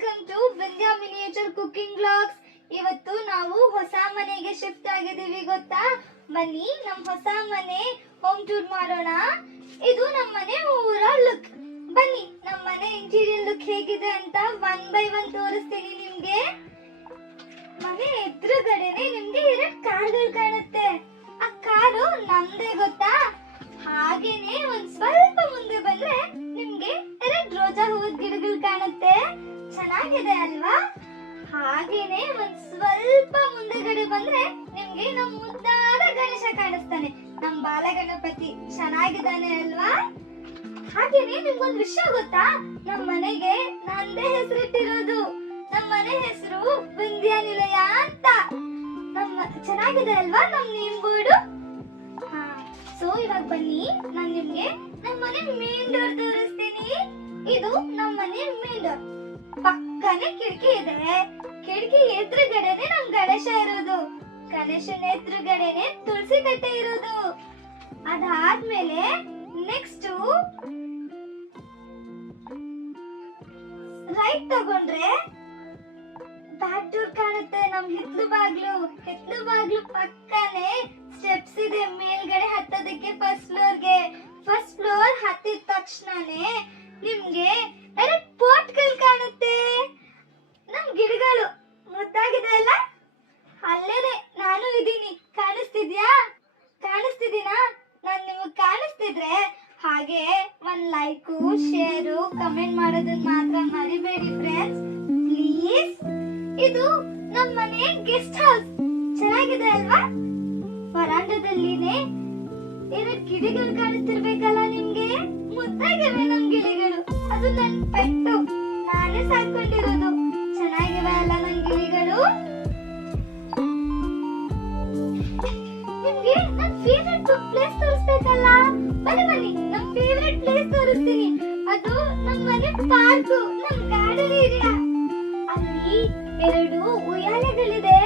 Welcome to Vindya miniature cooking blogs. ಇವತ್ತು ನಾವು ಹೊಸ ಮನೆಗೆ ಶಿಫ್ಟ್ ಆಗಿದ್ದೀವಿ ಗೊತ್ತಾ? ಬನ್ನಿ ನಮ್ಮ ಹೊಸ ಮನೆ ಹೋಮ್ ಟೂರ್ ಮಾಡೋಣ. ಇದು ನಮ್ಮ ಮನೆ ಓವರಾಲ್ ಲುಕ್. ಬನ್ನಿ ನಮ್ಮ ಮನೆ ಇಂಟೀರಿಯರ್ ಲುಕ್ ಹೇಗಿದೆ ಅಂತ ಒನ್ ಬೈ ಒನ್ ತೋರಿಸ್ತೀನಿ ನಿಮ್ಗೆ. ಮನೆ ಎದುರುಗಡೆನೆ ನಿಮ್ಗೆ 2 ಕಾರ್ಗಳು ಕಾಣುತ್ತೆ. ಆ ಕಾರು ನಮ್ದೇ ಗೊತ್ತಾ? ಹಾಗೇನೆ ಒಂದ್ ಸ್ವಲ್ಪ ಮುಂದೆ ಬಂದ್ರೆ ನಿಮ್ಗೆ 2 ರೋಜಾ ಹೂವಿನ ಗಿಡಗಳು ಕಾಣುತ್ತೆ. ಚೆನ್ನಾಗಿದೆ ಅಲ್ವಾ? ಹಾಗೇನೆ ಒಂದ್ ಸ್ವಲ್ಪ ಮುಂದೆಗಡೆ ಬಂದ್ರೆ ನಿಮ್ಗೆ ನಮ್ ಮುದ್ದಾದ ಗಣೇಶ ಕಾಣಿಸ್ತಾನೆ, ನಮ್ ಬಾಲಗಣಪತಿ. ಚೆನ್ನಾಗಿದ್ದಾನೆ ಅಲ್ವಾ? ಹಾಗೇನೆ ನಿಮ್ಗೊಂದ್ ವಿಷಯ ಗೊತ್ತಾ? ನಮ್ ಮನೆಗೆ ನಂದೇ ಹೆಸರಿಟ್ಟಿರೋದು. ನಮ್ ಮನೆ ಹೆಸರು ವಿಂದ್ಯಾ ನಿಲಯ ಅಂತ. ಚೆನ್ನಾಗಿದೆ ಅಲ್ವಾ ನಮ್ ನೇಮ್ ಬೋರ್ಡ್? ಸೊ ಇವಾಗ ಬನ್ನಿ ನಾನು ನಿಮ್ಗೆ ನಮ್ಮ ಮನೆ ಮೇನ್ ಡೋರ್ ತೋರಿಸ್ತೀನಿ. ಇದು ನಮ್ಮ ಮನೆ ಮೇನ್ ಡೋರ್. ಪಕ್ಕನೆ ಕಿಟಕಿ ಇದೆ. ಕಿಟಕಿ ಎದುರುಗಡೆನೆ ನಮ್ ಗಣೇಶ ಇರೋದು. ಗಣೇಶನ ಎದುರುಗಡೆನೆ ತುಳಸಿ ಕಟ್ಟೆ ಇರೋದು. ಅದಾದ್ಮೇಲೆ ನೆಕ್ಸ್ಟ್ ರೈಟ್ ತಗೊಂಡ್ರೆ ಬ್ಯಾಕ್ ಡೋರ್ ಕಾಣುತ್ತೆ. ನಮ್ ಹಿತ್ಲು ಬಾಗ್ಲು ಪಕ್ಕನೆ ಸ್ಟೆಪ್ಸ್ ಇದೆ ಮೇಲ್ಗಡೆ ಹತ್ತೋದಕ್ಕೆ ಫಸ್ಟ್ ಫ್ಲೋರ್ ಹತ್ತಿದ ತಕ್ಷಣನೇ ನಿಮ್ಗೆ 2 ಪಾಟ್ಗಳು ಕಾಣುತ್ತೆ. ನಮ್ ಗಿಡಗಳು ಮುದ್ದಾಗಿದೆ ಅಲ್ಲ? ಅಲ್ಲೇನೆ ನಾನು ಇದೀನಿ. ಕಾಣಿಸ್ತಿದೀನಾ? ನಾನ್ ನಿಮಗ್ ಕಾಣಿಸ್ತಿದ್ರೆ ಹಾಗೆ ಒಂದ್ ಲೈಕು, ಶೇರು, ಕಮೆಂಟ್ ಮಾಡೋದನ್ನ ಮಾತ್ರ ಮರಿಬೇಡಿ ಫ್ರೆಂಡ್ಸ್, ಪ್ಲೀಸ್. ಇದು ನಮ್ಮ ಮನೆ ಗೆಸ್ಟ್ ಹೌಸ್. ಚೆನ್ನಾಗಿದೆ ಅಲ್ವಾ? ವರಾಂಡದಲ್ಲಿನೇ 2 ಗಿಳಿಗಳು ಕಾಣುತ್ತಿರ್ಬೇಕಲ್ಲ ನಿಮ್ಗೆ? ಮುದ್ದಾಗಿವೆ ನಮ್ ಗಿಳಿಗಳು. ಅದು ನನ್ ಪೆಟ್ಟು, ನಾನೇ ಸಾಕೊಂಡಿರೋದು. ಚೆನ್ನಾಗಿವೆ ಅಲ್ಲ ನನ್ ಗಿಳಿಗಳು? ನಿಮ್ಗೆ ನನ್ ಫೇವರೇಟ್ ಪ್ಲೇಸ್ ತೋರಿಸ್ಬೇಕಲ್ಲ? ಬನ್ನಿ ನಮ್ ಫೇವರೇಟ್ ಪ್ಲೇಸ್ ತೋರಿಸ್ತೀನಿ. ಅದು ನಮ್ ಮನೆ ಪಾರ್ಕ್, ನಮ್ ಗಾರ್ಡನ್ ಏರಿಯಾ. ಅಲ್ಲಿ 2 ಉಯ್ಯಾಲೆಗಳಿದೆ.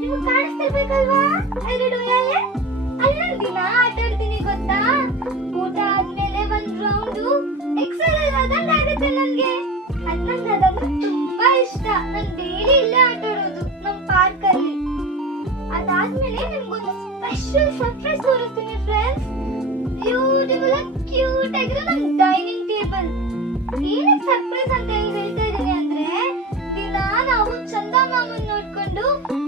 ನಿಮ್ಗೆ ಕಾಣಿಸ್ತಿರ್ಬೇಕಲ್ವಾ 2 ಉಯ್ಯಾಲೆ? ಅಲ್ಲಿ ದಿನ ಆಟ ಆಡ್ತೀನಿ ಗೊತ್ತಾ? ಊಟ ಆದ್ಮೇಲೆ ಒಂದ್ ರೌಂಡ್ ಎಕ್ಸರ್ಸೈಸ್ ಆದಂಗೆ ಆಗುತ್ತೆ ನನ್ಗೆ. ಅದಂದ್ರೆ ತುಂಬಾ ಇಷ್ಟ. ನಾನ್ ಡೈಲಿ ಇಲ್ಲೇ ಆಟ ಆಡೋದು ನಮ್ ಪಾರ್ಕ್ ಅಲ್ಲಿ. ಅದಾದ್ಮೇಲೆ ನಿಮ್ಗೊಂದು ಸ್ಪೆಷಲ್ ಸರ್ಪ್ರೈಸ್ ತೋರಿಸ್ತೀನಿ ಫ್ರೆಂಡ್ಸ್. ಬ್ಯೂಟಿಫುಲ್ ಅಂಡ್ ಕ್ಯೂಟ್ ಆಗಿರೋ ನಮ್ ಡೈನಿಂಗ್ ಟೇಬಲ್. ಏನಕ್ಕೆ ಸರ್ಪ್ರೈಸ್ ಅಂತ ಹೇಳ್ತಾ ಇದೀನಿ ಅಂದ್ರೆ, ದಿನ ನಾವು ಚಂದಾ ಮಾಮನ್ ನೋಡ್ಕೊಂಡು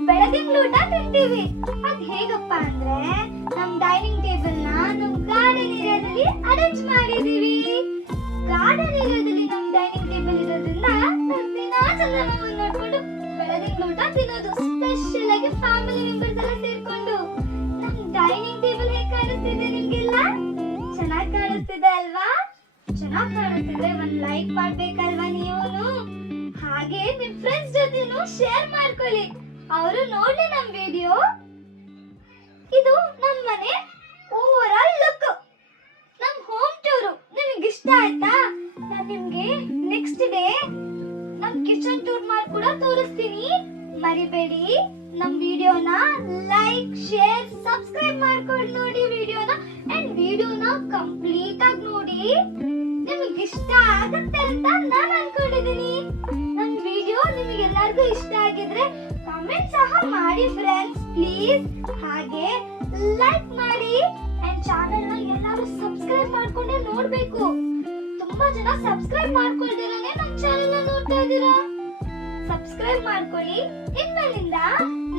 ಬೆಳಗಿನ ಊಟ ತಿಂತೀವಿ. ಅದ್ ಹೇಗಪ್ಪ ಅಂದ್ರೆ, ನಮ್ ಡೈನಿಂಗ್ ಟೇಬಲ್ ನ ನಮ್ ಗಾರ್ಡನ್ ಏರಿಯಾದಲ್ಲಿ ಅರೇಂಜ್ ಮಾಡಿದೀವಿ. ಗಾರ್ಡನ್ ಏರಿಯಾದಲ್ಲಿ ನಮ್ ಡೈನಿಂಗ್ ಟೇಬಲ್ ಇರೋದ್ರಿಂದ ನಾವ್ ದಿನ ಚಂದಾ ಮಾಮನ್ ನೋಡ್ಕೊಂಡು ಬೆಳಗಿನ ಊಟ ತಿನ್ನೋದು. ಸ್ಪೆಷಲ್ ಆಗಿ ಫ್ಯಾಮಿಲಿ ಮೆಂಬರ್ಸ್ ಎಲ್ಲ ಸೇರ್ಕೊಂಡು. ನಮ್ ಡೈನಿಂಗ್ ಟೇಬಲ್ ಹೇಗ್ ಕಾಣಿಸ್ತಿದೆ ನಿಮ್ಗೆಲ್ಲ? ಚೆನ್ನಾಗಿ ಕಾಣಿಸ್ತಿದೆ ಅಲ್ವಾ? ಚೆನ್ನಾಗಿ ಕಾಣಿಸ್ತಿದ್ರೆ ಒಂದ್ ಲೈಕ್ ಮಾಡ್ಬೇಕಲ್ವಾ ನೀವುನು? ಹಾಗೆ ನಿಮ್ ಫ್ರೆಂಡ್ಸ್ ಜೊತೆನೂ ಶೇರ್ ಮಾಡ್ಕೊಳ್ಳಿ, ಅವರು ನೋಡ್ಲಿ ನಮ್ ವಿಡಿಯೋ. ಇದು ನಮ್ ಮನೆ ಓವರಾಲ್ ಲುಕ್, ನಮ್ ಹೋಮ್ ಟೂರ್. ನಿಮಗೆ ಇಷ್ಟ ಆಯ್ತಾ? ನಾನು ನಿಮ್ಗೆ ನೆಕ್ಸ್ಟ್ ಡೇ ನಮ್ ಕಿಚನ್ ಟೂರ್ ಮಾಡಿ ಕೂಡ ತೋರಿಸ್ತೀನಿ. ಮರಿಬೇಡಿ ನಮ್ ವಿಡಿಯೋನ ಲೈಕ್, ಶೇರ್, ಸಬ್ಸ್ಕ್ರೈಬ್ ಮಾಡ್ಕೊಂಡು ನೋಡಿ ವಿಡಿಯೋನ. ಅಂಡ್ ವಿಡಿಯೋನ ಕಂಪ್ಲೀಟ್ ಆಗಿ ನೋಡಿ. ನಿಮಗೆ ಇಷ್ಟ ಆಗುತ್ತೆ ಅಂತ ನಾನು ಅನ್ಕೊಂಡಿದ್ದೀನಿ. ನಮ್ ವಿಡಿಯೋ ನಿಮಗೆ ಎಲ್ಲರಿಗೂ ಇಷ್ಟ ಆಗಿದ್ರೆ ಕಮೆಂಟ್ ಸಹ ಮಾಡಿ ಫ್ರೆಂಡ್ಸ್, ಪ್ಲೀಸ್. ಹಾಗೆ ಲೈಕ್ ಮಾಡಿ ಅಂಡ್ ಚಾನೆಲ್ ನ ಎಲ್ಲರೂ ಸಬ್ಸ್ಕ್ರೈಬ್ ಮಾಡ್ಕೊಂಡೇ ನೋಡ್ಬೇಕು. ತುಂಬಾ ಜನ ಸಬ್ಸ್ಕ್ರೈಬ್ ಮಾಡ್ಕೊಳ್ದಿರಾನೆ ನಮ್ ಚಾನೆಲ್ ನ ನೋಡ್ತಾ ಇದ್ದೀರಾ. ಸಬ್ಸ್ಕ್ರೈಬ್ ಮಾಡ್ಕೊಳ್ಳಿ. ಇನ್ಮೇಲಿಂದ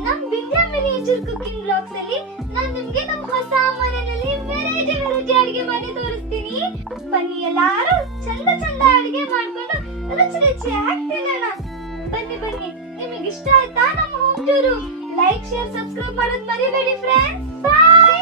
ನಮ್ ವಿಂದ್ಯಾ ಮಿನಿಯೇಚರ್ ಕುಕಿಂಗ್ ಬ್ಲಾಗ್ಸ್ ಅಲ್ಲಿ ನಾನು ನಿಮ್ಗೆ ನಮ್ ಹೊಸ ಮನೆಯಲ್ಲಿ ವೆರೈಟಿ ಅಡಿಗೆ ಮಾಡಿ ತೋರಿಸ್ತೀನಿ. ಬನ್ನಿ ಎಲ್ಲಾರು ಚಂದ ಅಡಿಗೆ ಮಾಡ್ಕೊಂಡು ರುಚಿಯಾಗಿ ತಿನ್ನೋಣ. ಬನ್ನಿ. ನಿಮಗೆ ಇಷ್ಟ ಆಯ್ತಾ ನಮ್ಮ home tour? Like, share, subscribe ಮಾಡೋದು ಮರಿಬೇಡಿ ಫ್ರೆಂಡ್ಸ್. ಬಾಯ್.